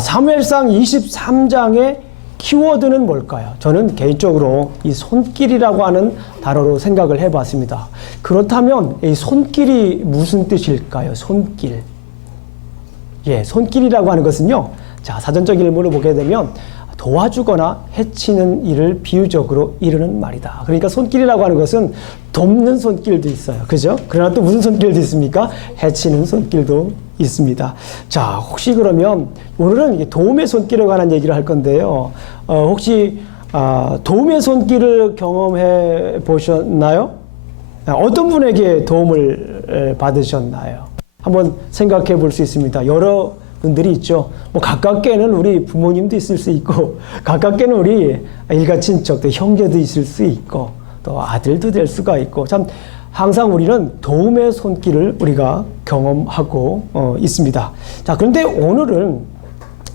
사무엘상 23장의 키워드는 뭘까요? 저는 개인적으로 이 손길이라고 하는 단어로 생각을 해봤습니다. 그렇다면 이 손길이 무슨 뜻일까요? 손길. 손길이라고 하는 것은요. 자, 사전적 일문을 보게 되면 도와주거나 해치는 일을 비유적으로 이르는 말이다. 그러니까 손길이라고 하는 것은 돕는 손길도 있어요. 그죠? 그러나 또 무슨 손길도 있습니까? 해치는 손길도 있습니다. 자, 혹시 그러면 오늘은 이게 도움의 손길에 관한 얘기를 할 건데요. 혹시 도움의 손길을 경험해 보셨나요? 어떤 분에게 도움을 받으셨나요? 한번 생각해 볼 수 있습니다. 여러 분들이 있죠. 뭐 가깝게는 우리 부모님도 있을 수 있고, 가깝게는 우리 일가 친척, 또 형제도 있을 수 있고, 또 아들도 될 수가 있고, 참 항상 우리는 도움의 손길을 우리가 경험하고 있습니다. 자, 그런데 오늘은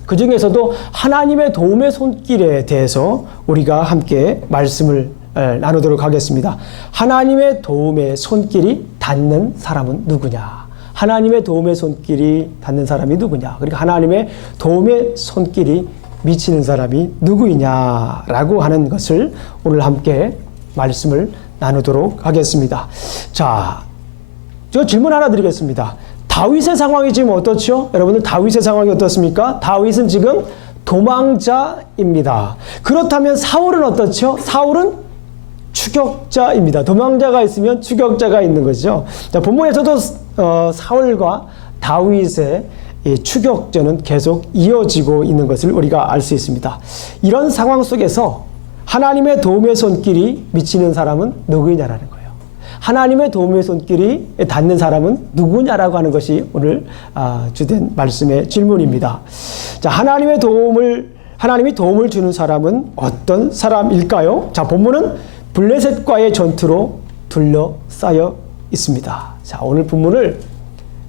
그 중에서도 하나님의 도움의 손길에 대해서 우리가 함께 말씀을 나누도록 하겠습니다. 하나님의 도움의 손길이 닿는 사람은 누구냐? 하나님의 도움의 손길이 닿는 사람이 누구냐? 그러니까 하나님의 도움의 손길이 미치는 사람이 누구이냐라고 하는 것을 오늘 함께 말씀을 나누도록 하겠습니다. 자, 저 질문 하나 드리겠습니다. 다윗의 상황이 지금 어떻죠? 여러분들 다윗의 상황이 어떻습니까? 다윗은 지금 도망자입니다. 그렇다면 사울은 어떻죠? 사울은 추격자입니다. 도망자가 있으면 추격자가 있는 거죠. 자, 본문에서도 사울과 다윗의 이 추격전은 계속 이어지고 있는 것을 우리가 알 수 있습니다. 이런 상황 속에서 하나님의 도움의 손길이 미치는 사람은 누구냐라는 거예요. 하나님의 도움의 손길이 닿는 사람은 누구냐라고 하는 것이 오늘 주된 말씀의 질문입니다. 자, 하나님이 도움을 주는 사람은 어떤 사람일까요? 자, 본문은 블레셋과의 전투로 둘러싸여 있습니다. 자, 오늘 본문을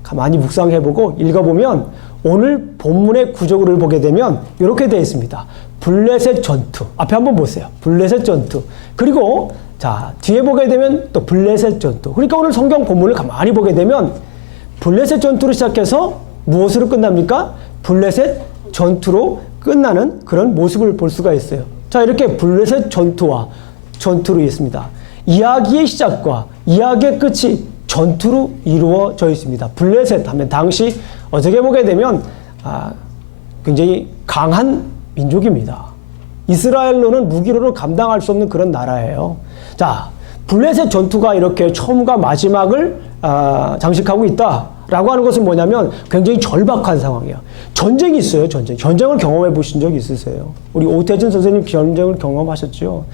가만히 묵상해보고 읽어보면 오늘 본문의 구조를 보게 되면 이렇게 되어 있습니다. 블레셋 전투. 앞에 한번 보세요. 블레셋 전투. 그리고 자, 뒤에 보게 되면 또 블레셋 전투. 그러니까 오늘 성경 본문을 가만히 보게 되면 블레셋 전투로 시작해서 무엇으로 끝납니까? 블레셋 전투로 끝나는 그런 모습을 볼 수가 있어요. 자, 이렇게 블레셋 전투와 전투로 있습니다. 이야기의 시작과 이야기의 끝이 전투로 이루어져 있습니다. 블레셋 하면 당시 어떻게 보게 되면 굉장히 강한 민족입니다. 이스라엘로는 무기로는 감당할 수 없는 그런 나라예요. 자, 블레셋 전투가 이렇게 처음과 마지막을 장식하고 있다라고 하는 것은 뭐냐면 굉장히 절박한 상황이에요. 전쟁이 있어요. 전쟁을 경험해 보신 적 있으세요? 우리 오태준 선생님 전쟁을 경험하셨죠?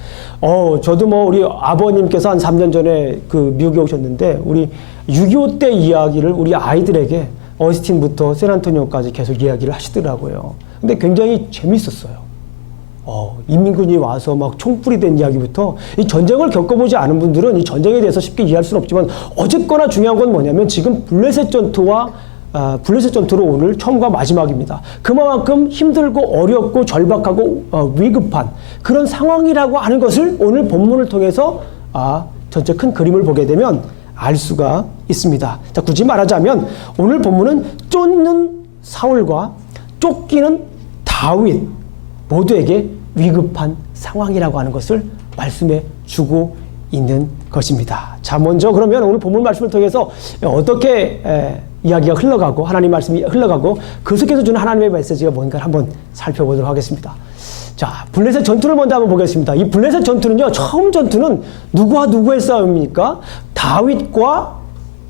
저도 뭐 우리 아버님께서 한 3년 전에 그 미국에 오셨는데 우리 6.25 때 이야기를 우리 아이들에게 어스틴부터 샌안토니오까지 계속 이야기를 하시더라고요. 근데 굉장히 재밌었어요. 인민군이 와서 막 총불이 된 이야기부터 이 전쟁을 겪어보지 않은 분들은 이 전쟁에 대해서 쉽게 이해할 수는 없지만 어쨌거나 중요한 건 뭐냐면 지금 블레셋 전투로 오늘 처음과 마지막입니다. 그만큼 힘들고 어렵고 절박하고 위급한 그런 상황이라고 하는 것을 오늘 본문을 통해서 전체 큰 그림을 보게 되면 알 수가 있습니다. 자, 굳이 말하자면 오늘 본문은 쫓는 사울과 쫓기는 다윗 모두에게 위급한 상황이라고 하는 것을 말씀해 주고 있는 것입니다. 자, 먼저 그러면 오늘 본문 말씀을 통해서 어떻게 이야기가 흘러가고 하나님 말씀이 흘러가고 그 속에서 주는 하나님의 메시지가 뭔가를 한번 살펴보도록 하겠습니다. 자, 블레셋 전투를 먼저 한번 보겠습니다. 이 블레셋 전투는요, 처음 전투는 누구와 누구의 싸움입니까? 다윗과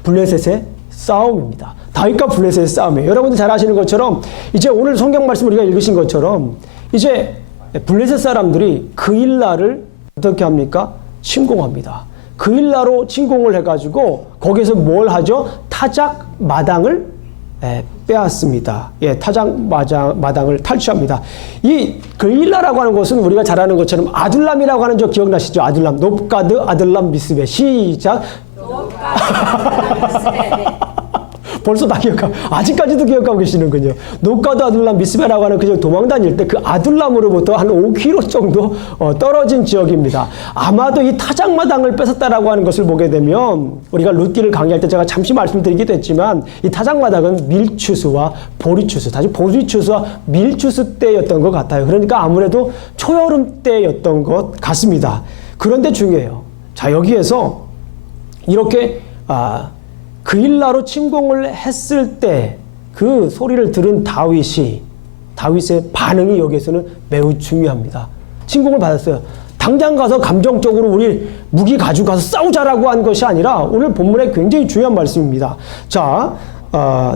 블레셋의 싸움입니다. 다윗과 블레셋의 싸움이에요. 여러분들 잘 아시는 것처럼 이제 오늘 성경 말씀 우리가 읽으신 것처럼 이제 블레셋 사람들이 그일라를 어떻게 합니까? 침공합니다. 그일라로 침공을 해가지고 거기서 뭘 하죠? 타작 마당을 빼앗습니다. 타작 마당을 탈취합니다. 이 그일라라고 하는 것은 우리가 잘 아는 것처럼 아둘람이라고 하는 저 기억나시죠? 아둘람, 높가드, 아둘람, 미스베. 시작. 벌써 다 아직까지도 기억하고 계시는군요. 노가드 아둘람 미스베라고 하는 그 도망 다닐 때 그 아둘람으로부터 한 5km 정도 떨어진 지역입니다. 아마도 이 타작마당을 뺏었다라고 하는 것을 보게 되면 우리가 룻기를 강의할 때 제가 잠시 말씀드리기도 했지만 이 타작마당은 밀추수와 보리추수, 다시 보리추수와 밀추수 때였던 것 같아요. 그러니까 아무래도 초여름 때였던 것 같습니다. 그런데 중요해요. 자, 여기에서 이렇게 그일라로 침공을 했을 때 그 소리를 들은 다윗의 반응이 여기에서는 매우 중요합니다. 침공을 받았어요. 당장 가서 감정적으로 우리 무기 가지고 가서 싸우자라고 한 것이 아니라 오늘 본문에 굉장히 중요한 말씀입니다. 자,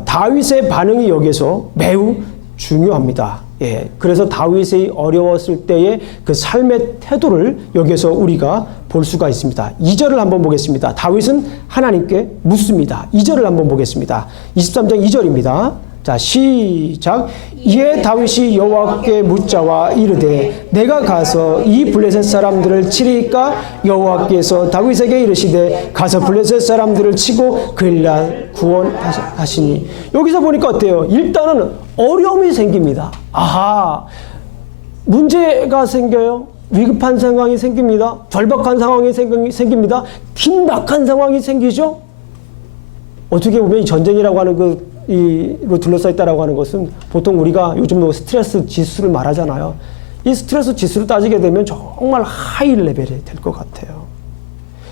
다윗의 반응이 여기에서 매우 중요합니다. 예, 그래서 다윗이 어려웠을 때의 그 삶의 태도를 여기서 우리가 볼 수가 있습니다. 2절을 한번 보겠습니다. 다윗은 하나님께 묻습니다. 2절을 한번 보겠습니다. 23장 2절입니다. 자, 시작. 이에 다윗이 여호와께 묻자와 이르되 내가 가서 이 블레셋 사람들을 치리까? 여호와께서 다윗에게 이르시되 가서 블레셋 사람들을 치고 그일라 구원하시니. 여기서 보니까 어때요? 일단은 어려움이 생깁니다. 아하, 문제가 생겨요. 위급한 상황이 생깁니다. 절박한 상황이 생깁니다. 긴박한 상황이 생기죠. 어떻게 보면 이 전쟁이라고 하는 이로 둘러싸여 있다라고 하는 것은 보통 우리가 요즘 스트레스 지수를 말하잖아요. 이 스트레스 지수를 따지게 되면 정말 하이 레벨이 될 것 같아요.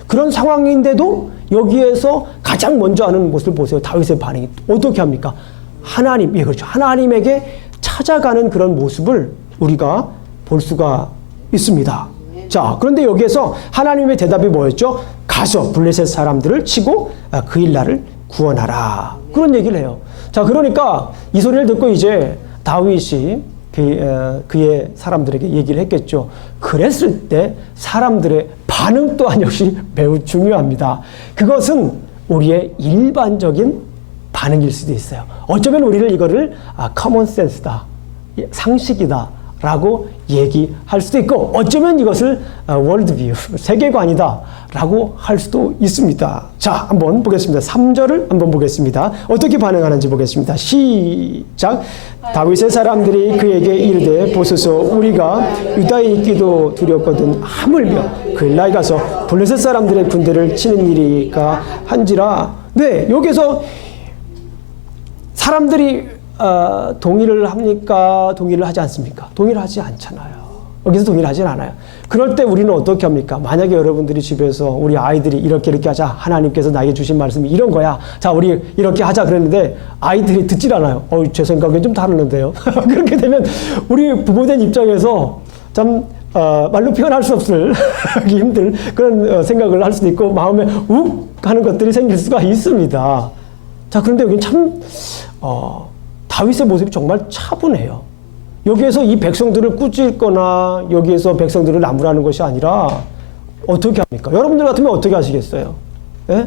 그런 상황인데도 여기에서 가장 먼저 하는 모습을 보세요. 다윗의 반응이 어떻게 합니까? 하나님, 예, 그렇죠. 하나님에게 찾아가는 그런 모습을 우리가 볼 수가 있습니다. 자, 그런데 여기에서 하나님의 대답이 뭐였죠? 가서 블레셋 사람들을 치고 그일라를 구원하라. 그런 얘기를 해요. 자, 그러니까 이 소리를 듣고 이제 다윗이 그의 사람들에게 얘기를 했겠죠. 그랬을 때 사람들의 반응 또한 역시 매우 중요합니다. 그것은 우리의 일반적인 반응일 수도 있어요. 어쩌면 우리는 이거를 커먼 센스다, 상식이다 라고 얘기할 수도 있고, 어쩌면 이것을 월드뷰, 세계관이다 라고 할 수도 있습니다. 자, 한번 보겠습니다. 3절을 한번 보겠습니다. 어떻게 반응하는지 보겠습니다. 시작. 다윗의 사람들이 그에게 이르되 보소서, 우리가 유다에 있기도 두렵거든 하물며 그일라에 가서 블레셋 사람들의 군대를 치는 일이가 한지라. 네, 여기서 사람들이 동의를 합니까? 동의를 하지 않습니까? 동의를 하지 않잖아요. 여기서 동의를 하진 않아요. 그럴 때 우리는 어떻게 합니까? 만약에 여러분들이 집에서 우리 아이들이 이렇게 하자, 하나님께서 나에게 주신 말씀이 이런 거야, 자, 우리 이렇게 하자 그랬는데 아이들이 듣질 않아요. 제 생각엔 좀 다르는데요. 그렇게 되면 우리 부모된 입장에서 참 말로 표현할 수 없을 힘들 그런 생각을 할 수도 있고, 마음에 욱 하는 것들이 생길 수가 있습니다. 자, 그런데 여기는 참 다윗의 모습이 정말 차분해요. 여기에서 이 백성들을 꾸짖거나 여기에서 백성들을 나무라는 것이 아니라 어떻게 합니까? 여러분들 같으면 어떻게 하시겠어요? 예?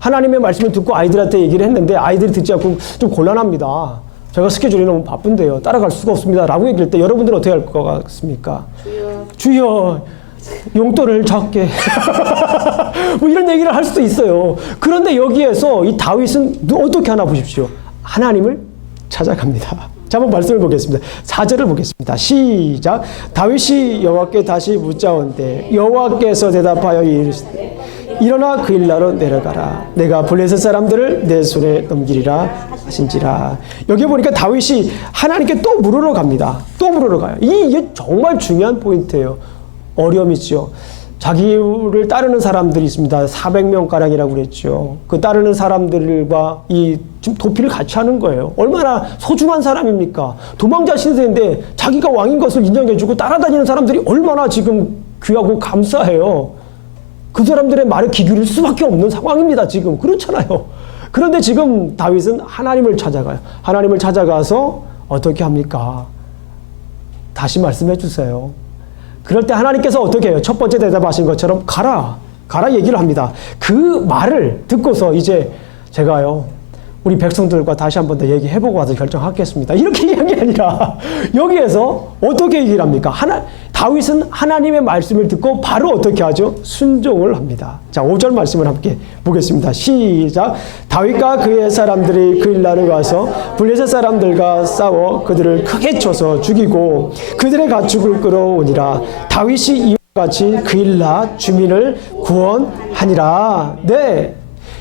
하나님의 말씀을 듣고 아이들한테 얘기를 했는데 아이들이 듣지 않고 좀 곤란합니다. 제가 스케줄이 너무 바쁜데요. 따라갈 수가 없습니다. 라고 얘기할 때 여러분들은 어떻게 할 것 같습니까? 주여, 용돈을 적게. 뭐 이런 얘기를 할 수도 있어요. 그런데 여기에서 이 다윗은 어떻게 하나 보십시오. 하나님을 찾아갑니다. 자, 한번 말씀을 보겠습니다. 4절을 보겠습니다. 시작. 다윗이 여호와께 다시 묻자온대 여호와께서 대답하여 이르시되 일어나 그일라로 내려가라. 내가 블레셋 사람들을 내 손에 넘기리라 하신지라. 여기 보니까 다윗이 하나님께 또 물으러 갑니다. 또 물으러 가요. 이게 정말 중요한 포인트예요. 어려움이죠. 자기를 따르는 사람들이 있습니다. 400명가량이라고 그랬죠. 그 따르는 사람들과 지금 도피를 같이 하는 거예요. 얼마나 소중한 사람입니까? 도망자 신세인데 자기가 왕인 것을 인정해주고 따라다니는 사람들이 얼마나 지금 귀하고 감사해요. 그 사람들의 말에 귀 기울일 수밖에 없는 상황입니다. 지금. 그렇잖아요. 그런데 지금 다윗은 하나님을 찾아가요. 하나님을 찾아가서 어떻게 합니까? 다시 말씀해 주세요. 그럴 때 하나님께서 어떻게 해요? 첫 번째 대답하신 것처럼 가라 얘기를 합니다. 그 말을 듣고서 이제 제가요, 우리 백성들과 다시 한 번 더 얘기해보고 와서 결정하겠습니다. 이렇게 얘기한 게 아니라 여기에서 어떻게 얘기를 합니까? 다윗은 하나님의 말씀을 듣고 바로 어떻게 하죠? 순종을 합니다. 자, 5절 말씀을 함께 보겠습니다. 시작. 다윗과 그의 사람들이 그일라를 가서 블레셋 사람들과 싸워 그들을 크게 쳐서 죽이고 그들의 가축을 끌어오니라. 다윗이 이와 같이 그일라 주민을 구원하니라. 네.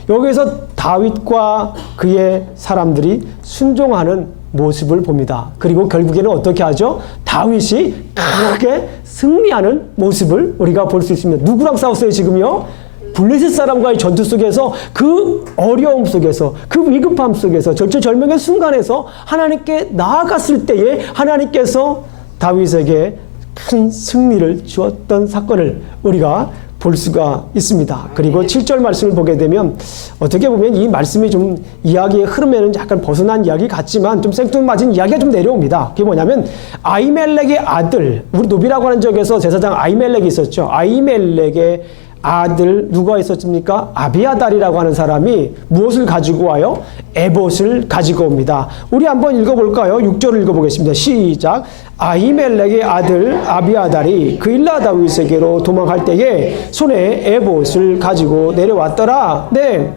여기서 다윗과 그의 사람들이 순종하는 모습을 봅니다. 그리고 결국에는 어떻게 하죠? 다윗이 크게 승리하는 모습을 우리가 볼 수 있습니다. 누구랑 싸웠어요, 지금요? 블레셋 사람과의 전투 속에서 그 어려움 속에서 그 위급함 속에서 절체절명의 순간에서 하나님께 나아갔을 때에 하나님께서 다윗에게 큰 승리를 주었던 사건을 우리가 볼 수가 있습니다. 그리고 7절 말씀을 보게 되면 어떻게 보면 이 말씀이 좀 이야기의 흐름에는 약간 벗어난 이야기 같지만 좀 생뚱맞은 이야기가 좀 내려옵니다. 그게 뭐냐면 아히멜렉의 아들, 우리 노비라고 하는 적에서 제사장 아히멜렉이 있었죠. 아히멜렉의 아들 누가 있었습니까? 아비아달이라고 하는 사람이 무엇을 가지고 와요? 에봇을 가지고 옵니다. 우리 한번 읽어볼까요? 6절을 읽어보겠습니다. 시작. 아히멜렉의 아들 아비아달이 그일라 다윗에게로 도망할 때에 손에 에봇을 가지고 내려왔더라. 네.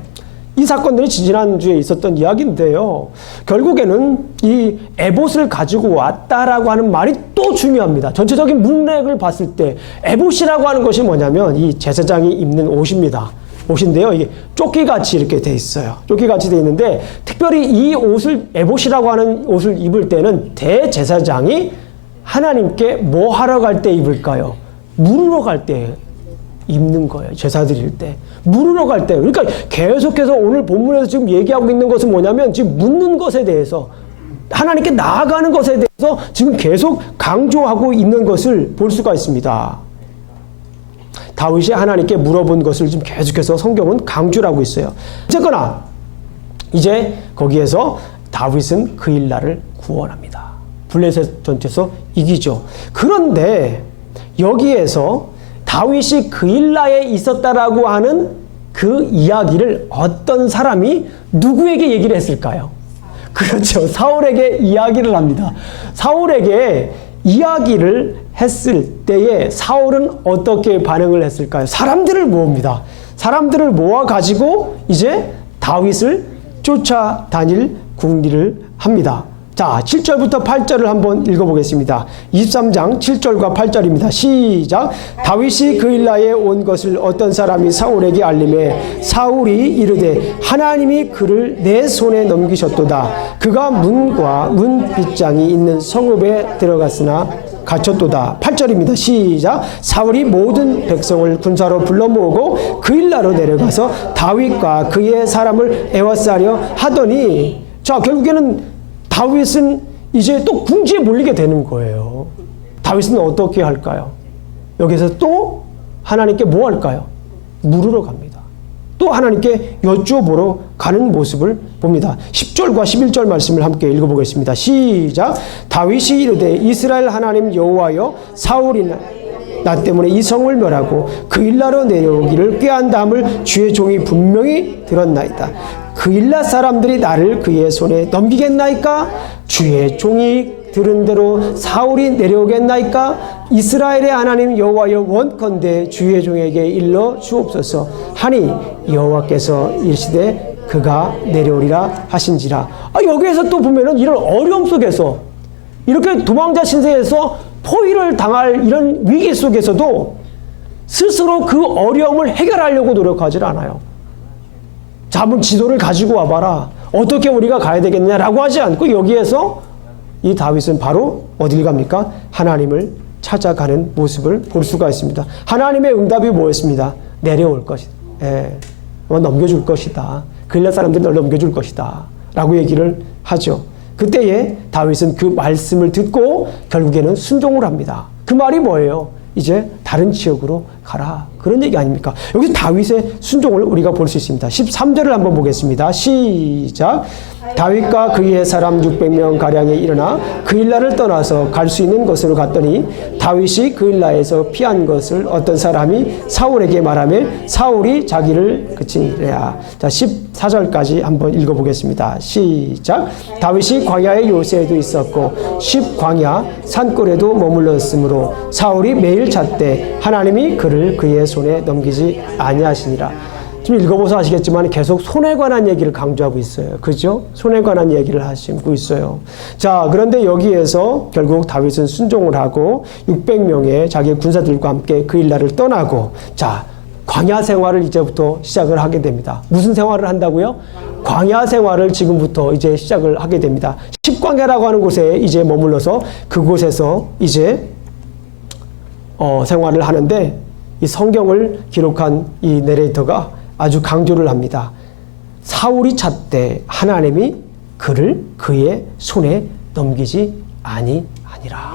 이 사건들이 지난주에 있었던 이야기인데요. 결국에는 이 에봇을 가지고 왔다라고 하는 말이 또 중요합니다. 전체적인 문맥을 봤을 때 에봇이라고 하는 것이 뭐냐면 이 제사장이 입는 옷입니다. 옷인데요. 이게 조끼같이 이렇게 돼 있어요. 조끼같이 돼 있는데 특별히 이 옷을 에봇이라고 하는 옷을 입을 때는 대제사장이 하나님께 뭐 하러 갈 때 입을까요? 물으러 갈 때 입는 거예요. 제사 드릴 때. 물으러 갈 때. 그러니까 계속해서 오늘 본문에서 지금 얘기하고 있는 것은 뭐냐면 지금 묻는 것에 대해서 하나님께 나아가는 것에 대해서 지금 계속 강조하고 있는 것을 볼 수가 있습니다. 다윗이 하나님께 물어본 것을 지금 계속해서 성경은 강조를 하고 있어요. 어쨌거나 이제 거기에서 다윗은 그일라를 구원합니다. 블레셋 전투에서 이기죠. 그런데 여기에서 다윗이 그일라에 있었다라고 하는 그 이야기를 어떤 사람이 누구에게 얘기를 했을까요? 그렇죠. 사울에게 이야기를 합니다. 사울에게 이야기를 했을 때에 사울은 어떻게 반응을 했을까요? 사람들을 모읍니다. 사람들을 모아가지고 이제 다윗을 쫓아다닐 궁리를 합니다. 자, 7절부터 8절을 한번 읽어보겠습니다. 23장 7절과 8절입니다. 시작. 다윗이 그일라에 온 것을 어떤 사람이 사울에게 알림해 사울이 이르되 하나님이 그를 내 손에 넘기셨도다. 그가 문과 문빗장이 있는 성읍에 들어갔으나 갇혔도다. 8절입니다. 시작. 사울이 모든 백성을 군사로 불러 모으고 그일라로 내려가서 다윗과 그의 사람을 애워싸려 하더니 자, 결국에는 다윗은 이제 또 궁지에 몰리게 되는 거예요. 다윗은 어떻게 할까요? 여기서 또 하나님께 뭐 할까요? 물으러 갑니다. 또 하나님께 여쭈어보러 가는 모습을 봅니다. 10절과 11절 말씀을 함께 읽어보겠습니다. 시작. 다윗이 이르되 이스라엘 하나님 여호와여 사울이 나 때문에 이 성을 멸하고 그일라로 내려오기를 꾀한다함을 주의 종이 분명히 들었나이다. 그일라 사람들이 나를 그의 손에 넘기겠나이까? 주의 종이 들은 대로 사울이 내려오겠나이까? 이스라엘의 하나님 여호와여 원컨대 주의 종에게 일러 주옵소서 하니 여호와께서 이르시되 그가 내려오리라 하신지라. 여기에서 또 보면은 이런 어려움 속에서 이렇게 도망자 신세에서 포위를 당할 이런 위기 속에서도 스스로 그 어려움을 해결하려고 노력하지 않아요. 잡은 지도를 가지고 와봐라. 어떻게 우리가 가야 되겠냐라고 하지 않고 여기에서 이 다윗은 바로 어딜 갑니까? 하나님을 찾아가는 모습을 볼 수가 있습니다. 하나님의 응답이 뭐였습니다? 내려올 것이다. 넘겨줄 것이다. 그일라 사람들이 널 넘겨줄 것이다. 라고 얘기를 하죠. 그때에 다윗은 그 말씀을 듣고 결국에는 순종을 합니다. 그 말이 뭐예요? 이제 다른 지역으로 가라. 그런 얘기 아닙니까? 여기서 다윗의 순종을 우리가 볼 수 있습니다. 13절을 한번 보겠습니다. 시작. 다윗과 그의 사람 600명 가량이 일어나 그일라를 떠나서 갈 수 있는 곳으로 갔더니 다윗이 그일라에서 피한 것을 어떤 사람이 사울에게 말하며 사울이 자기를 그치니라. 자, 14절까지 한번 읽어보겠습니다. 시작. 다윗이 광야의 요새에도 있었고 광야 산골에도 머물렀으므로 사울이 매일 잣대 하나님이 그를 그의 손에 넘기지 아니하시니라. 지금 읽어보서 아시겠지만 계속 손에 관한 얘기를 강조하고 있어요. 그죠? 손에 관한 얘기를 하시고 있어요. 자, 그런데 여기에서 결국 다윗은 순종을 하고 600명의 자기 군사들과 함께 그일라를 떠나고, 자, 광야 생활을 이제부터 시작을 하게 됩니다. 무슨 생활을 한다고요? 광야 생활을 지금부터 이제 시작을 하게 됩니다. 십광야라고 하는 곳에 이제 머물러서 그곳에서 이제 생활을 하는데, 이 성경을 기록한 이 내레이터가 아주 강조를 합니다. 사울이 잣대 하나님이 그를 그의 손에 넘기지 아니하니라.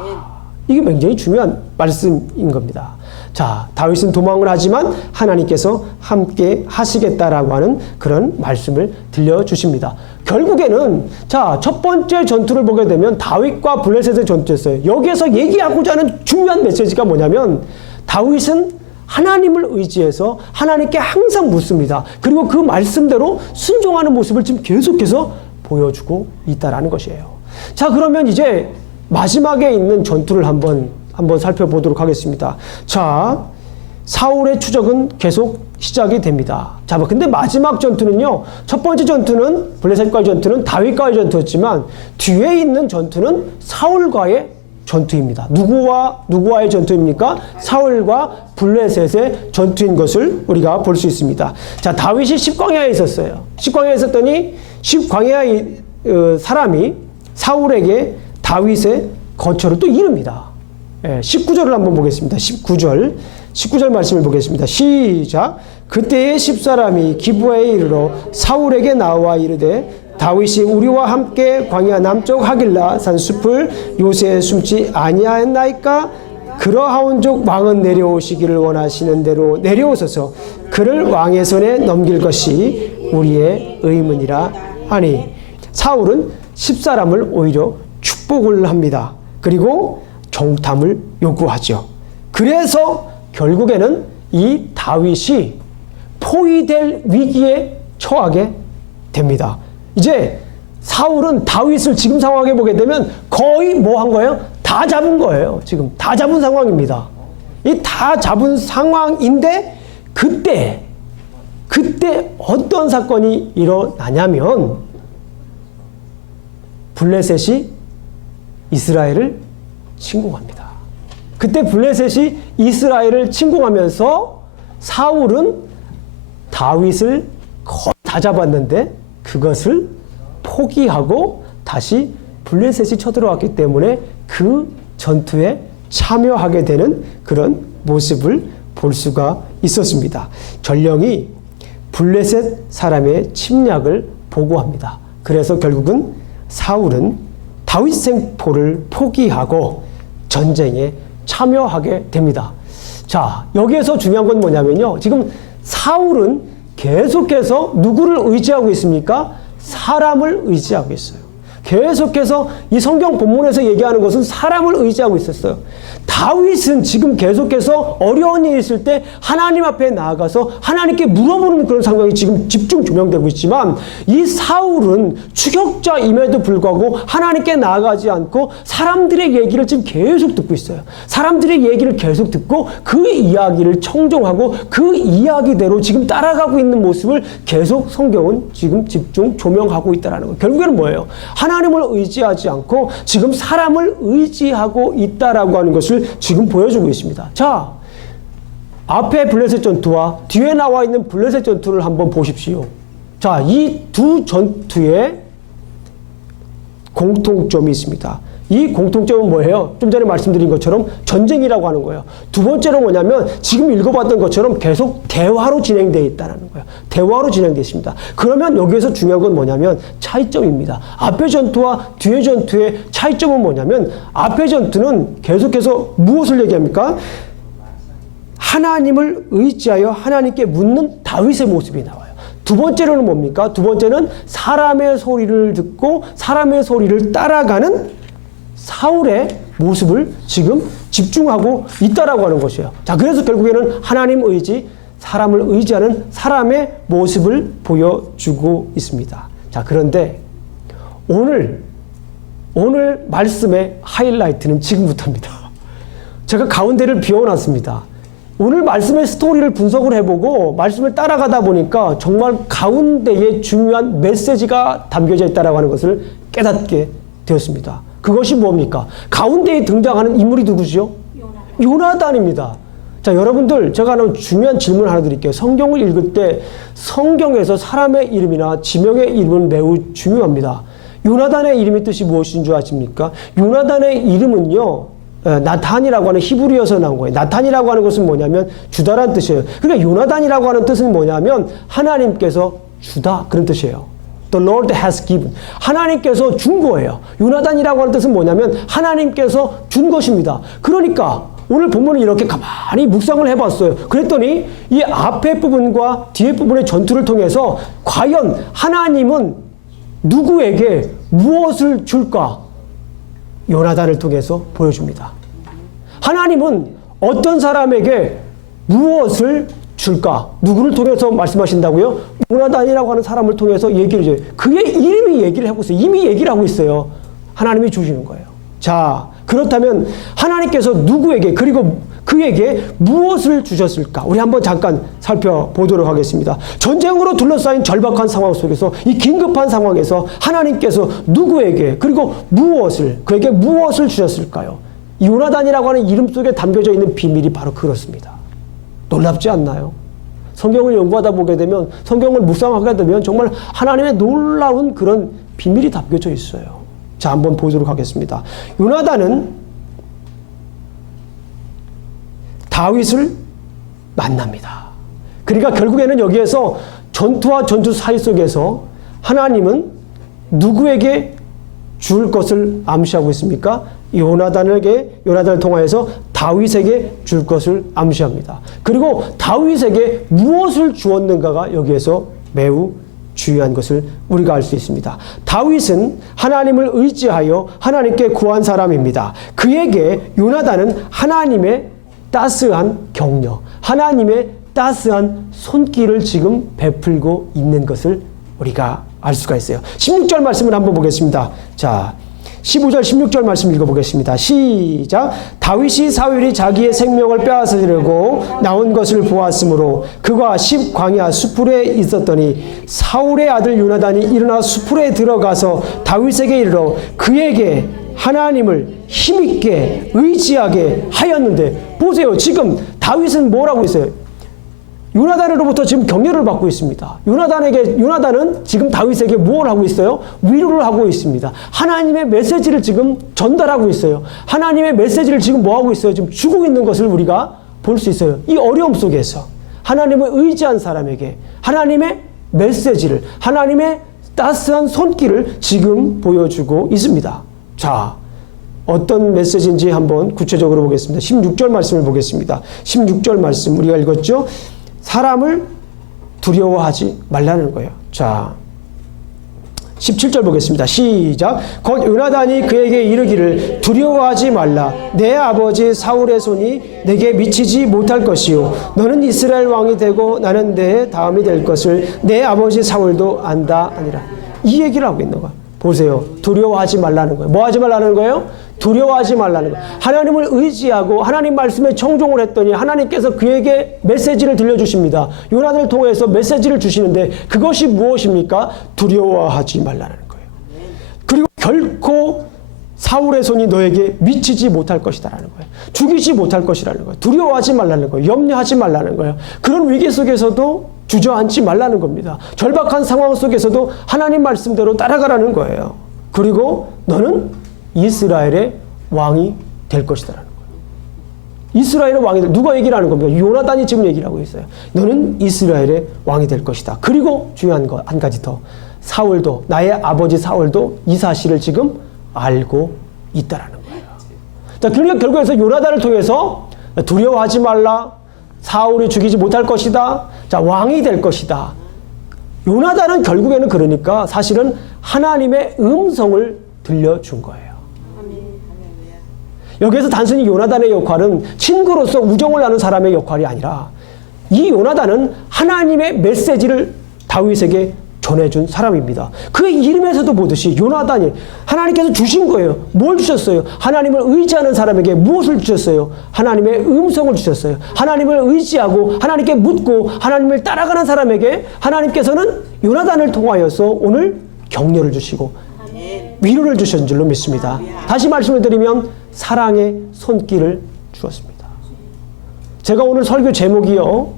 이게 굉장히 중요한 말씀인 겁니다. 자, 다윗은 도망을 하지만 하나님께서 함께 하시겠다라고 하는 그런 말씀을 들려주십니다. 결국에는 자, 첫 번째 전투를 보게 되면 다윗과 블레셋의 전투였어요. 여기에서 얘기하고자 하는 중요한 메시지가 뭐냐면 다윗은 하나님을 의지해서 하나님께 항상 묻습니다. 그리고 그 말씀대로 순종하는 모습을 지금 계속해서 보여주고 있다라는 것이에요. 자, 그러면 이제 마지막에 있는 전투를 한번 살펴보도록 하겠습니다. 자, 사울의 추적은 계속 시작이 됩니다. 자, 근데 마지막 전투는요, 첫 번째 전투는 블레셋과의 전투는 다윗과의 전투였지만 뒤에 있는 전투는 사울과의 전투입니다. 누구와의 전투입니까? 사울과 블레셋의 전투인 것을 우리가 볼 수 있습니다. 자, 다윗이 십광야에 있었어요. 십광야에 있었더니 십광야의 사람이 사울에게 다윗의 거처를 또 이릅니다. 19절을 한번 보겠습니다. 19절 말씀을 보겠습니다. 시작. 그때의 10사람이 기브아에 이르러 사울에게 나와 이르되 다윗이 우리와 함께 광야 남쪽 하길라 산 숲을 요새에 숨지 아니하였나이까? 그러하온즉 왕은 내려오시기를 원하시는 대로 내려오소서. 그를 왕의 손에 넘길 것이 우리의 의문이라 하니. 사울은 10사람을 오히려 축복을 합니다. 그리고 정탐을 요구하죠. 그래서 결국에는 이 다윗이 포위될 위기에 처하게 됩니다. 이제 사울은 다윗을 지금 상황에 보게 되면 거의 뭐 한 거예요? 다 잡은 거예요. 지금 다 잡은 상황입니다. 이 다 잡은 상황인데 그때 어떤 사건이 일어나냐면 블레셋이 이스라엘을 침공합니다. 그때 블레셋이 이스라엘을 침공하면서 사울은 다윗을 거의 다 잡았는데 그것을 포기하고 다시 블레셋이 쳐들어왔기 때문에 그 전투에 참여하게 되는 그런 모습을 볼 수가 있었습니다. 전령이 블레셋 사람의 침략을 보고합니다. 그래서 결국은 사울은 다윗 생포를 포기하고 전쟁에 참여하게 됩니다. 자, 여기에서 중요한 건 뭐냐면요. 지금 사울은 계속해서 누구를 의지하고 있습니까? 사람을 의지하고 있어요. 계속해서 이 성경 본문에서 얘기하는 것은 사람을 의지하고 있었어요. 다윗은 지금 계속해서 어려운 일이 있을 때 하나님 앞에 나아가서 하나님께 물어보는 그런 상황이 지금 집중 조명되고 있지만 이 사울은 추격자임에도 불구하고 하나님께 나아가지 않고 사람들의 얘기를 지금 계속 듣고 있어요. 사람들의 얘기를 계속 듣고 그 이야기를 청종하고 그 이야기대로 지금 따라가고 있는 모습을 계속 성경은 지금 집중 조명하고 있다는 거예요. 결국에는 뭐예요? 하나님을 의지하지 않고 지금 사람을 의지하고 있다라고 하는 것을 지금 보여주고 있습니다. 자, 앞에 블레셋 전투와 뒤에 나와 있는 블레셋 전투를 한번 보십시오. 자, 이 두 전투에 공통점이 있습니다. 이 공통점은 뭐예요? 좀 전에 말씀드린 것처럼 전쟁이라고 하는 거예요. 두 번째로 뭐냐면 지금 읽어봤던 것처럼 계속 대화로 진행되어 있다는 거예요. 대화로 진행되어 있습니다. 그러면 여기에서 중요한 건 뭐냐면 차이점입니다. 앞의 전투와 뒤의 전투의 차이점은 뭐냐면 앞의 전투는 계속해서 무엇을 얘기합니까? 하나님을 의지하여 하나님께 묻는 다윗의 모습이 나와요. 두 번째로는 뭡니까? 두 번째는 사람의 소리를 듣고 사람의 소리를 따라가는 사울의 모습을 지금 집중하고 있다라고 하는 것이에요. 자, 그래서 결국에는 하나님 의지, 사람을 의지하는 사람의 모습을 보여주고 있습니다. 자, 그런데 오늘 말씀의 하이라이트는 지금부터입니다. 제가 가운데를 비워놨습니다. 오늘 말씀의 스토리를 분석을 해보고 말씀을 따라가다 보니까 정말 가운데에 중요한 메시지가 담겨져 있다고 하는 것을 깨닫게 되었습니다. 그것이 뭡니까? 가운데에 등장하는 인물이 누구죠? 요나단입니다. 자, 여러분들, 제가 하나 중요한 질문 하나 드릴게요. 성경을 읽을 때 성경에서 사람의 이름이나 지명의 이름은 매우 중요합니다. 요나단의 이름의 뜻이 무엇인 줄 아십니까? 요나단의 이름은요, 나탄이라고 하는 히브리어에서 나온 거예요. 나탄이라고 하는 것은 뭐냐면 주다라는 뜻이에요. 그러니까 요나단이라고 하는 뜻은 뭐냐면 하나님께서 주다, 그런 뜻이에요. The Lord has given. 하나님께서 준 거예요. 요나단이라고 하는 뜻은 뭐냐면 하나님께서 준 것입니다. 그러니까 오늘 본문을 이렇게 가만히 묵상을 해봤어요. 그랬더니 이 앞에 부분과 뒤에 부분의 전투를 통해서 과연 하나님은 누구에게 무엇을 줄까? 요나단을 통해서 보여줍니다. 하나님은 어떤 사람에게 무엇을 줄까? 누구를 통해서 말씀하신다고요? 요나단이라고 하는 사람을 통해서 얘기를 해줘요. 그의 이름이 얘기를 하고 있어요. 이미 얘기를 하고 있어요. 하나님이 주시는 거예요. 자, 그렇다면 하나님께서 누구에게 그리고 그에게 무엇을 주셨을까? 우리 한번 잠깐 살펴보도록 하겠습니다. 전쟁으로 둘러싸인 절박한 상황 속에서 이 긴급한 상황에서 하나님께서 누구에게 그리고 그에게 무엇을 주셨을까요? 요나단이라고 하는 이름 속에 담겨져 있는 비밀이 바로 그렇습니다. 놀랍지 않나요? 성경을 연구하다 보게 되면 성경을 묵상하게 되면 정말 하나님의 놀라운 그런 비밀이 담겨져 있어요. 자, 한번 보도록 하겠습니다. 요나단은 다윗을 만납니다. 그러니까 결국에는 여기에서 전투와 전투 사이 속에서 하나님은 누구에게 줄 것을 암시하고 있습니까? 요나단을 통하여서 다윗에게 줄 것을 암시합니다. 그리고 다윗에게 무엇을 주었는가가 여기에서 매우 중요한 것을 우리가 알 수 있습니다. 다윗은 하나님을 의지하여 하나님께 구한 사람입니다. 그에게 요나단은 하나님의 따스한 격려, 하나님의 따스한 손길을 지금 베풀고 있는 것을 우리가 알 수가 있어요. 16절 말씀을 한번 보겠습니다. 자, 15절 16절 말씀 읽어보겠습니다. 시작. 다윗이 사울이 자기의 생명을 빼앗으려고 나온 것을 보았으므로 그가 광야 수풀에 있었더니 사울의 아들 요나단이 일어나 수풀에 들어가서 다윗에게 이르러 그에게 하나님을 힘있게 의지하게 하였는데, 보세요. 지금 다윗은 뭐라고 있어요? 요나단으로부터 지금 격려를 받고 있습니다. 요나단은 지금 다윗에게 뭘 하고 있어요? 위로를 하고 있습니다. 하나님의 메시지를 지금 전달하고 있어요. 하나님의 메시지를 지금 뭐 하고 있어요? 지금 주고 있는 것을 우리가 볼 수 있어요. 이 어려움 속에서 하나님을 의지한 사람에게 하나님의 메시지를, 하나님의 따스한 손길을 지금 보여주고 있습니다. 자, 어떤 메시지인지 한번 구체적으로 보겠습니다. 16절 말씀을 보겠습니다. 16절 말씀 우리가 읽었죠? 사람을 두려워하지 말라는 거예요. 자, 17절 보겠습니다. 시작. 곧 요나단이 그에게 이르기를 두려워하지 말라. 내 아버지 사울의 손이 내게 미치지 못할 것이요 너는 이스라엘 왕이 되고 나는 내 다음이 될 것을 내 아버지 사울도 안다 아니라. 이 얘기를 하고 있는 거야. 보세요. 두려워하지 말라는 거예요. 뭐 하지 말라는 거예요? 두려워하지 말라는 거예요. 하나님을 의지하고 하나님 말씀에 청종을 했더니 하나님께서 그에게 메시지를 들려주십니다. 요나단을 통해서 메시지를 주시는데 그것이 무엇입니까? 두려워하지 말라는 거예요. 그리고 결코 사울의 손이 너에게 미치지 못할 것이다라는 거예요. 죽이지 못할 것이라는 거예요. 두려워하지 말라는 거예요. 염려하지 말라는 거예요. 그런 위기 속에서도 주저앉지 말라는 겁니다. 절박한 상황 속에서도 하나님 말씀대로 따라가라는 거예요. 그리고 너는 이스라엘의 왕이 될 것이다라는 거예요. 이스라엘의 왕이 누가 얘기를 하는 겁니까? 요나단이 지금 얘기를 하고 있어요. 너는 이스라엘의 왕이 될 것이다. 그리고 중요한 거 한 가지 더. 사울도, 나의 아버지 사울도 이 사실을 지금 알고 있다라는 거예요. 자, 그러니까 결국에서 요나단을 통해서 두려워하지 말라. 사울이 죽이지 못할 것이다. 자, 왕이 될 것이다. 요나단은 결국에는 그러니까 사실은 하나님의 음성을 들려준 거예요. 여기에서 단순히 요나단의 역할은 친구로서 우정을 나눈 사람의 역할이 아니라 이 요나단은 하나님의 메시지를 다윗에게 전해준 사람입니다. 그의 이름에서도 보듯이 요나단이 하나님께서 주신 거예요. 뭘 주셨어요? 하나님을 의지하는 사람에게 무엇을 주셨어요? 하나님의 음성을 주셨어요. 하나님을 의지하고 하나님께 묻고 하나님을 따라가는 사람에게 하나님께서는 요나단을 통하여서 오늘 격려를 주시고 위로를 주신 줄로 믿습니다. 다시 말씀을 드리면 사랑의 손길을 주었습니다. 제가 오늘 설교 제목이요,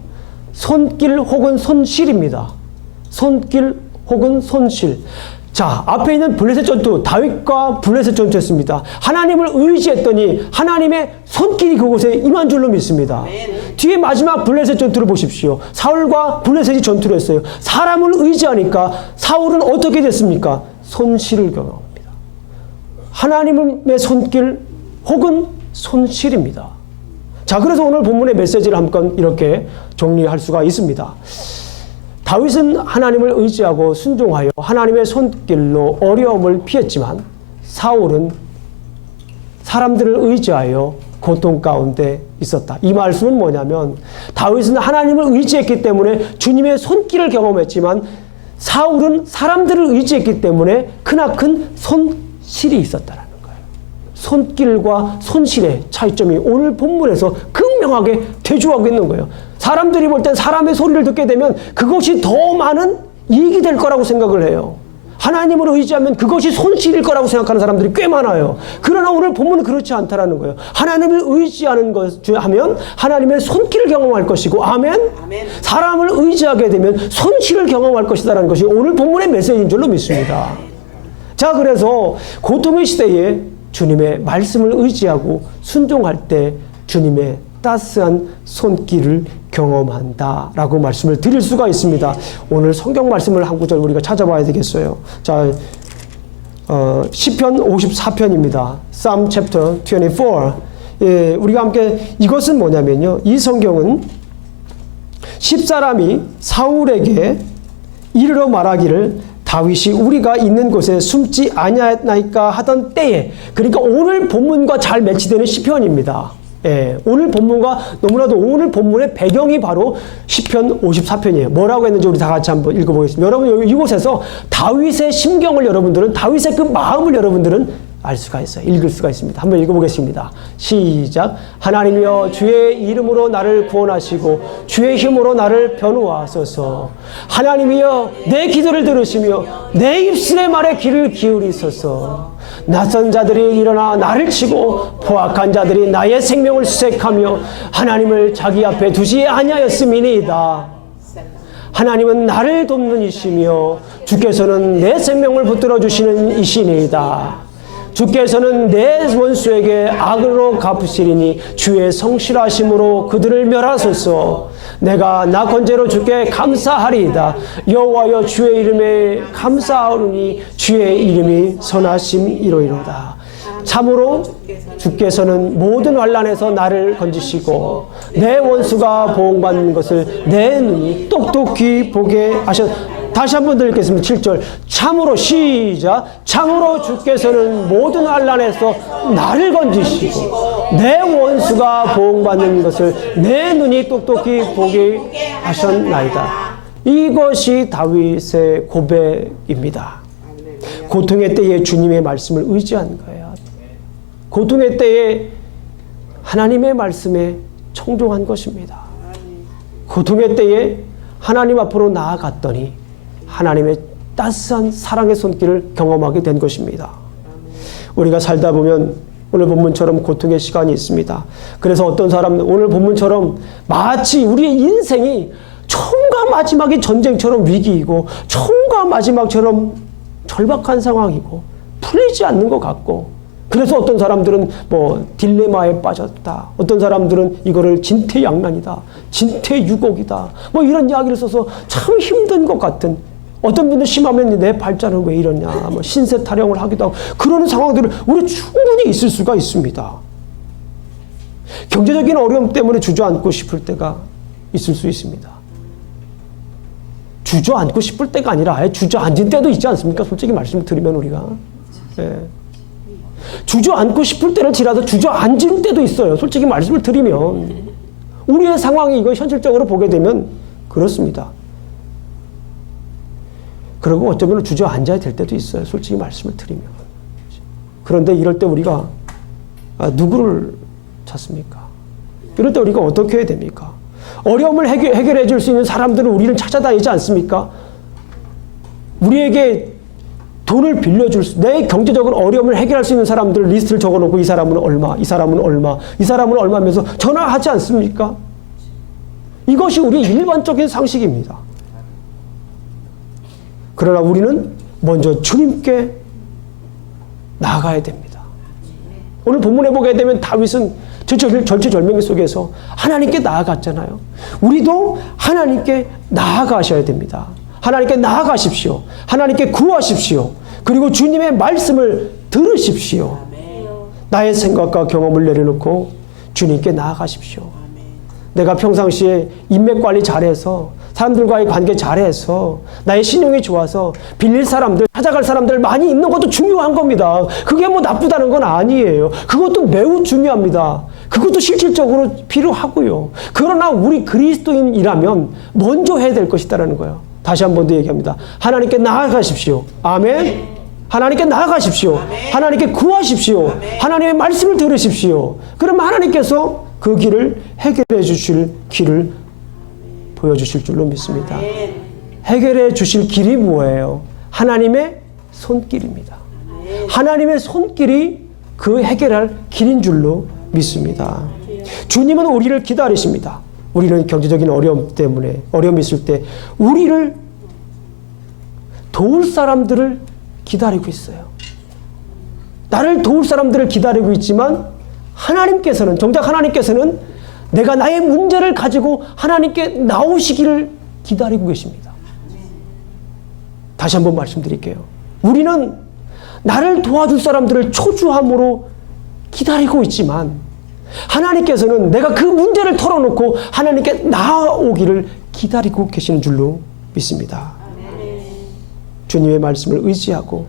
손길 혹은 손실입니다. 손길 혹은 손실. 자, 앞에 있는 블레셋 전투, 다윗과 블레셋 전투였습니다. 하나님을 의지했더니 하나님의 손길이 그곳에 임한 줄로 믿습니다. 뒤에 마지막 블레셋 전투를 보십시오. 사울과 블레셋이 전투를 했어요. 사람을 의지하니까 사울은 어떻게 됐습니까? 손실을 경험합니다. 하나님의 손길 혹은 손실입니다. 자, 그래서 오늘 본문의 메시지를 한번 이렇게 정리할 수가 있습니다. 다윗은 하나님을 의지하고 순종하여 하나님의 손길로 어려움을 피했지만 사울은 사람들을 의지하여 고통 가운데 있었다. 이 말씀은 뭐냐면 다윗은 하나님을 의지했기 때문에 주님의 손길을 경험했지만 사울은 사람들을 의지했기 때문에 크나큰 손실이 있었다는 거예요. 손길과 손실의 차이점이 오늘 본문에서 극명하게 대조하고 있는 거예요. 사람들이 볼 땐 사람의 소리를 듣게 되면 그것이 더 많은 이익이 될 거라고 생각을 해요. 하나님을 의지하면 그것이 손실일 거라고 생각하는 사람들이 꽤 많아요. 그러나 오늘 본문은 그렇지 않다라는 거예요. 하나님을 의지하는 하면 하나님의 손길을 경험할 것이고, 아멘? 아멘. 사람을 의지하게 되면 손실을 경험할 것이다라는 것이 오늘 본문의 메시지인 줄로 믿습니다. 자, 그래서 고통의 시대에 주님의 말씀을 의지하고 순종할 때 주님의 따스한 손길을 경험한다라고 말씀을 드릴 수가 있습니다. 오늘 성경 말씀을 한 구절 우리가 찾아봐야 되겠어요. 자, 시편 54편입니다. Psalm chapter 24. 예, 우리가 함께 이것은 뭐냐면요. 이 성경은 10사람이 사울에게 이르러 말하기를 다윗이 우리가 있는 곳에 숨지 아니하나이까 하던 때에, 그러니까 오늘 본문과 잘 매치되는 시편입니다. 예, 오늘 본문과 너무나도 오늘 본문의 배경이 바로 시편 54편이에요. 뭐라고 했는지 우리 다 같이 한번 읽어보겠습니다. 여러분, 이곳에서 다윗의 심경을 여러분들은, 다윗의 그 마음을 여러분들은 알 수가 있어요. 읽을 수가 있습니다. 한번 읽어보겠습니다. 시작. 하나님이여, 주의 이름으로 나를 구원하시고 주의 힘으로 나를 변호하소서. 하나님이여, 내 기도를 들으시며 내 입술의 말에 귀를 기울이소서. 낯선 자들이 일어나 나를 치고 포악한 자들이 나의 생명을 수색하며 하나님을 자기 앞에 두지 아니하였음이니이다. 하나님은 나를 돕는 이시며 주께서는 내 생명을 붙들어 주시는 이시니이다. 주께서는 내 원수에게 악으로 갚으시리니 주의 성실하심으로 그들을 멸하소서. 내가 나 건재로 주께 감사하리이다. 여호와여, 주의 이름에 감사하오니 주의 이름이 선하심이로이로다. 참으로 주께서는 모든 환난에서 나를 건지시고 내 원수가 보응받는 것을 내 눈이 똑똑히 보게 하셨. 다시 한번 읽겠습니다. 7절. 참으로, 시작. 참으로 주께서는 모든 환난에서 나를 건지시고 내 원수가 보응받는 것을 내 눈이 똑똑히 보게 하셨나이다. 이것이 다윗의 고백입니다. 고통의 때에 주님의 말씀을 의지한 거예요. 고통의 때에 하나님의 말씀에 청종한 것입니다. 고통의 때에 하나님 앞으로 나아갔더니 하나님의 따스한 사랑의 손길을 경험하게 된 것입니다. 우리가 살다 보면 오늘 본문처럼 고통의 시간이 있습니다. 그래서 어떤 사람은 오늘 본문처럼 마치 우리의 인생이 처음과 마지막이 전쟁처럼 위기이고 처음과 마지막처럼 절박한 상황이고 풀리지 않는 것 같고, 그래서 어떤 사람들은 딜레마에 빠졌다. 어떤 사람들은 이거를 진퇴양난이다. 진퇴유곡이다. 이런 이야기를 써서 참 힘든 것 같은, 어떤 분들 심하면 내 발자는 왜 이러냐, 신세 타령을 하기도 하고, 그러는 상황들을 우리 충분히 있을 수가 있습니다. 경제적인 어려움 때문에 주저앉고 싶을 때가 있을 수 있습니다. 주저앉고 싶을 때가 아니라 아예 주저앉은 때도 있지 않습니까? 솔직히 말씀을 드리면 우리가. 예. 주저앉고 싶을 때는 지라도 주저앉은 때도 있어요. 솔직히 말씀을 드리면. 우리의 상황이 이거 현실적으로 보게 되면 그렇습니다. 그리고 어쩌면 주저앉아야 될 때도 있어요. 솔직히 말씀을 드리면. 그런데 이럴 때 우리가 누구를 찾습니까? 이럴 때 우리가 어떻게 해야 됩니까? 어려움을 해결해 줄 수 있는 사람들은 우리는 찾아다니지 않습니까? 우리에게 돈을 빌려줄 내 경제적으로 어려움을 해결할 수 있는 사람들 리스트를 적어놓고 이 사람은 얼마, 이 사람은 얼마, 이 사람은 얼마 하면서 전화하지 않습니까? 이것이 우리 일반적인 상식입니다. 그러나 우리는 먼저 주님께 나아가야 됩니다. 오늘 본문에 보게 되면 다윗은 절체절명 속에서 하나님께 나아갔잖아요. 우리도 하나님께 나아가셔야 됩니다. 하나님께 나아가십시오. 하나님께 구하십시오. 그리고 주님의 말씀을 들으십시오. 나의 생각과 경험을 내려놓고 주님께 나아가십시오. 내가 평상시에 인맥 관리 잘해서 사람들과의 관계 잘해서 나의 신용이 좋아서 빌릴 사람들, 찾아갈 사람들 많이 있는 것도 중요한 겁니다. 그게 뭐 나쁘다는 건 아니에요. 그것도 매우 중요합니다. 그것도 실질적으로 필요하고요. 그러나 우리 그리스도인이라면 먼저 해야 될 것이다라는 거예요. 다시 한 번 더 얘기합니다. 하나님께 나아가십시오. 아멘. 하나님께 나아가십시오. 하나님께 구하십시오. 하나님의 말씀을 들으십시오. 그러면 하나님께서 그 길을 해결해 주실 길을 보여주실 줄로 믿습니다. 해결해 주실 길이 뭐예요? 하나님의 손길입니다. 하나님의 손길이 그 해결할 길인 줄로 믿습니다. 주님은 우리를 기다리십니다. 우리는 경제적인 어려움이 있을 때 우리를 도울 사람들을 기다리고 있어요. 나를 도울 사람들을 기다리고 있지만 정작 하나님께서는 내가 나의 문제를 가지고 하나님께 나오시기를 기다리고 계십니다. 다시 한번 말씀드릴게요. 우리는 나를 도와줄 사람들을 초조함으로 기다리고 있지만 하나님께서는 내가 그 문제를 털어놓고 하나님께 나아오기를 기다리고 계시는 줄로 믿습니다. 주님의 말씀을 의지하고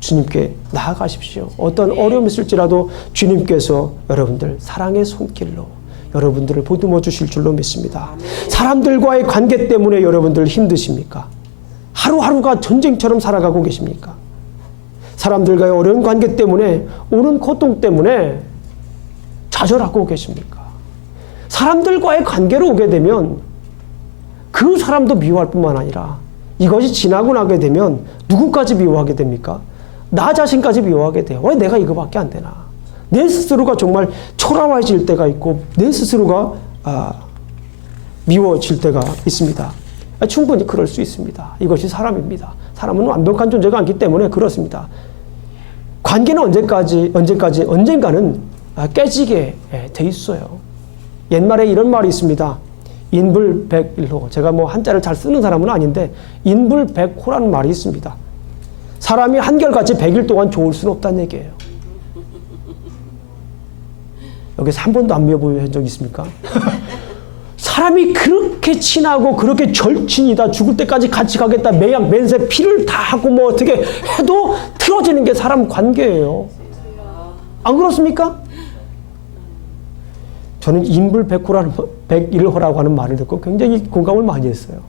주님께 나아가십시오. 어떤 어려움이 있을지라도 주님께서 여러분들 사랑의 손길로 여러분들을 보듬어 주실 줄로 믿습니다. 사람들과의 관계 때문에 여러분들 힘드십니까? 하루하루가 전쟁처럼 살아가고 계십니까? 사람들과의 어려운 관계 때문에 오는 고통 때문에 좌절하고 계십니까? 사람들과의 관계로 오게 되면 그 사람도 미워할 뿐만 아니라 이것이 지나고 나게 되면 누구까지 미워하게 됩니까? 나 자신까지 미워하게 돼요. 왜 내가 이거밖에 안 되나? 내 스스로가 정말 초라해질 때가 있고 내 스스로가 미워질 때가 있습니다. 충분히 그럴 수 있습니다. 이것이 사람입니다. 사람은 완벽한 존재가 아니기 때문에 그렇습니다. 관계는 언젠가는 깨지게 돼 있어요. 옛말에 이런 말이 있습니다. 인불백일호. 제가 뭐 한자를 잘 쓰는 사람은 아닌데 인불백호라는 말이 있습니다. 사람이 한결같이 100일 동안 좋을 수는 없다는 얘기예요. 여기서 한 번도 안 미워 보인 적 있습니까? 사람이 그렇게 친하고 그렇게 절친이다, 죽을 때까지 같이 가겠다, 매약 맨세 피를 다 하고 뭐 어떻게 해도 틀어지는 게 사람 관계예요. 안 그렇습니까? 저는 인불백호라고 하는 말을 듣고 굉장히 공감을 많이 했어요.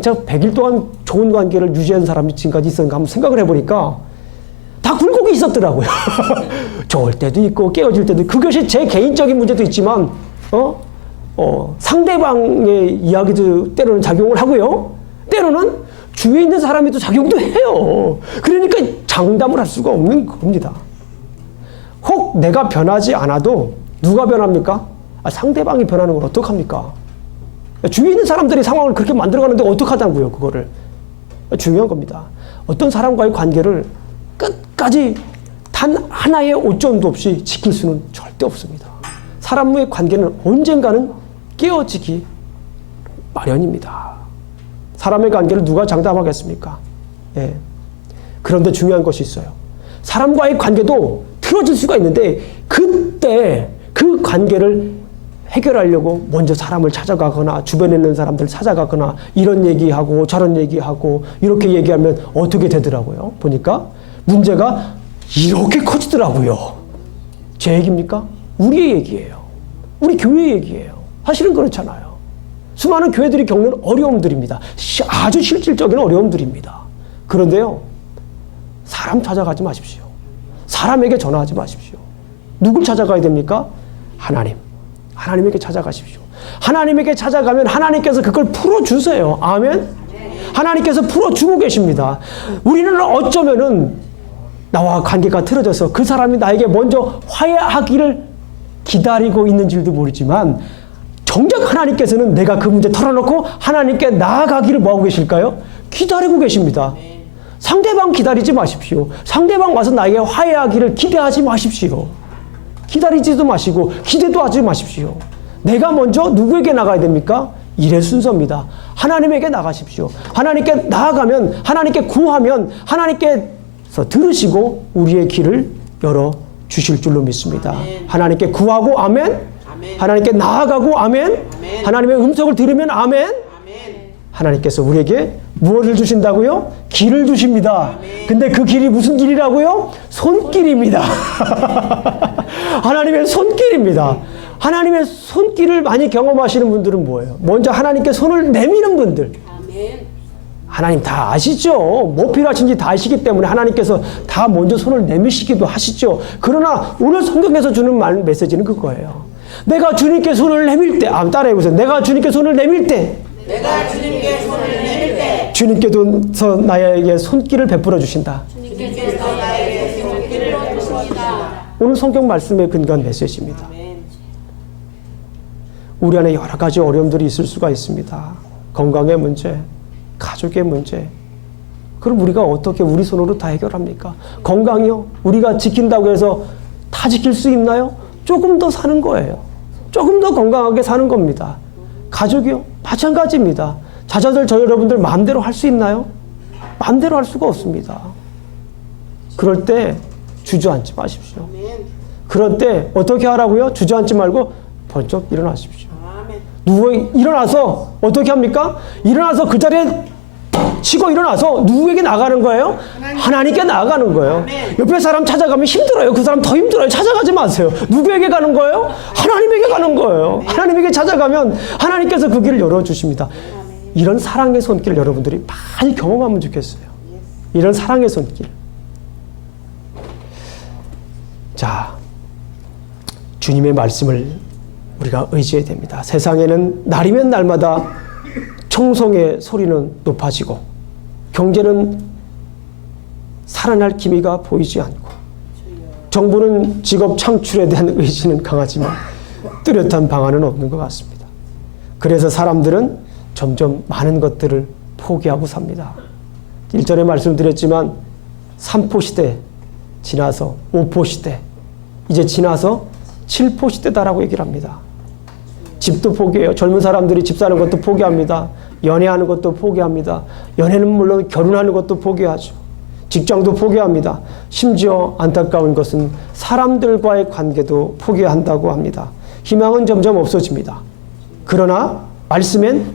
제가 100일 동안 좋은 관계를 유지한 사람이 지금까지 있었는가 한번 생각을 해보니까 다 굴곡이 있었더라고요. 좋을 때도 있고 깨어질 때도 있고. 그것이 제 개인적인 문제도 있지만 상대방의 이야기도 때로는 작용을 하고요. 때로는 주위에 있는 사람이 또 작용도 해요. 그러니까 장담을 할 수가 없는 겁니다. 혹 내가 변하지 않아도 누가 변합니까? 상대방이 변하는 걸 어떡합니까? 주위에 있는 사람들이 상황을 그렇게 만들어가는데 어떡하다고요, 그거를. 중요한 겁니다. 어떤 사람과의 관계를 끝까지 단 하나의 오점도 없이 지킬 수는 절대 없습니다. 사람과의 관계는 언젠가는 깨어지기 마련입니다. 사람의 관계를 누가 장담하겠습니까? 예. 그런데 중요한 것이 있어요. 사람과의 관계도 틀어질 수가 있는데 그때 그 관계를 해결하려고 먼저 사람을 찾아가거나 주변에 있는 사람들 찾아가거나 이런 얘기하고 저런 얘기하고 이렇게 얘기하면 어떻게 되더라고요. 보니까 문제가 이렇게 커지더라고요. 제 얘기입니까? 우리의 얘기예요. 우리 교회의 얘기예요. 사실은 그렇잖아요. 수많은 교회들이 겪는 어려움들입니다. 아주 실질적인 어려움들입니다. 그런데요, 사람 찾아가지 마십시오. 사람에게 전화하지 마십시오. 누굴 찾아가야 됩니까? 하나님. 하나님에게 찾아가십시오. 하나님에게 찾아가면 하나님께서 그걸 풀어주세요. 아멘? 하나님께서 풀어주고 계십니다. 우리는 어쩌면은 나와 관계가 틀어져서 그 사람이 나에게 먼저 화해하기를 기다리고 있는 줄도 모르지만 정작 하나님께서는 내가 그 문제 털어놓고 하나님께 나아가기를 뭐하고 계실까요? 기다리고 계십니다. 상대방 기다리지 마십시오. 상대방 와서 나에게 화해하기를 기대하지 마십시오. 기다리지도 마시고 기대도 하지 마십시오. 내가 먼저 누구에게 나가야 됩니까? 일의 순서입니다. 하나님에게 나가십시오. 하나님께 나아가면, 하나님께 구하면 하나님께서 들으시고 우리의 길을 열어주실 줄로 믿습니다. 아멘. 하나님께 구하고 아멘. 아멘. 하나님께 나아가고 아멘. 아멘. 하나님의 음성을 들으면 아멘. 아멘. 하나님께서 우리에게 무엇을 주신다고요? 길을 주십니다. 아멘. 근데 그 길이 무슨 길이라고요? 손길입니다. 하나님의 손길입니다. 하나님의 손길을 많이 경험하시는 분들은 뭐예요? 먼저 하나님께 손을 내미는 분들. 아멘. 하나님 다 아시죠? 뭐 필요하신지 다 아시기 때문에 하나님께서 다 먼저 손을 내미시기도 하시죠. 그러나 오늘 성경에서 주는 메시지는 그거예요. 내가 주님께 손을 내밀 때, 따라해보세요. 내가 주님께 손을 내밀 때, 내가 주님께 손을 내밀 때 주님께서 나에게 손길을 베풀어 주신다. 주님께서 나에게 손길을 주십니다. 오늘 성경 말씀에 근거한 메시지입니다. 아멘. 우리 안에 여러 가지 어려움들이 있을 수가 있습니다. 건강의 문제, 가족의 문제. 그럼 우리가 어떻게 우리 손으로 다 해결합니까? 건강이요? 우리가 지킨다고 해서 다 지킬 수 있나요? 조금 더 사는 거예요. 조금 더 건강하게 사는 겁니다. 가족이요? 마찬가지입니다. 자녀들, 여러분들 마음대로 할 수 있나요? 마음대로 할 수가 없습니다. 그럴 때 주저앉지 마십시오. 아멘. 그럴 때 어떻게 하라고요? 주저앉지 말고 번쩍 일어나십시오. 아멘. 일어나서 어떻게 합니까? 일어나서 그 자리에 치고 일어나서 누구에게 나가는 거예요? 하나님께 나아가는 거예요. 아멘. 옆에 사람 찾아가면 힘들어요. 그 사람 더 힘들어요. 찾아가지 마세요. 누구에게 가는 거예요? 하나님에게 가는 거예요. 하나님에게 찾아가면 하나님께서 그 길을 열어주십니다. 이런 사랑의 손길 여러분들이 많이 경험하면 좋겠어요. 이런 사랑의 손길. 자, 주님의 말씀을 우리가 의지해야 됩니다. 세상에는 날이면 날마다 청송의 소리는 높아지고 경제는 살아날 기미가 보이지 않고 정부는 직업 창출에 대한 의지는 강하지만 뚜렷한 방안은 없는 것 같습니다. 그래서 사람들은 점점 많은 것들을 포기하고 삽니다. 1절에 말씀드렸지만 3포 시대 지나서 5포 시대, 이제 지나서 7포 시대다라고 얘기를 합니다. 집도 포기해요. 젊은 사람들이 집 사는 것도 포기합니다. 연애하는 것도 포기합니다. 연애는 물론 결혼하는 것도 포기하죠. 직장도 포기합니다. 심지어 안타까운 것은 사람들과의 관계도 포기한다고 합니다. 희망은 점점 없어집니다. 그러나 말씀엔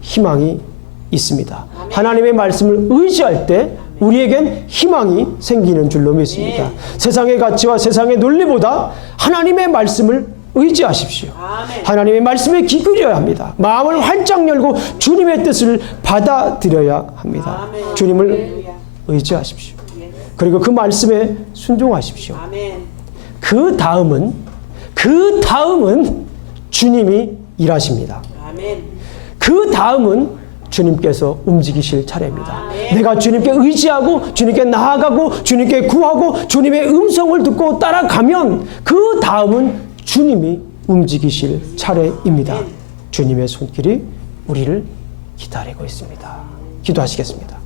희망이 있습니다. 하나님의 말씀을 의지할 때 우리에겐 희망이 생기는 줄로 믿습니다. 세상의 가치와 세상의 논리보다 하나님의 말씀을 의지하십시오. 아멘. 하나님의 말씀에 귀 기울여야 합니다. 마음을 활짝 열고 주님의 뜻을 받아들여야 합니다. 아멘. 주님을 할렐루야. 의지하십시오. 그리고 그 말씀에 순종하십시오. 아멘. 그 다음은 주님이 일하십니다. 아멘. 그 다음은 주님께서 움직이실 차례입니다. 아멘. 내가 주님께 의지하고 주님께 나아가고 주님께 구하고 주님의 음성을 듣고 따라가면 그 다음은 주님이 움직이실 차례입니다. 주님의 손길이 우리를 기다리고 있습니다. 기도하시겠습니다.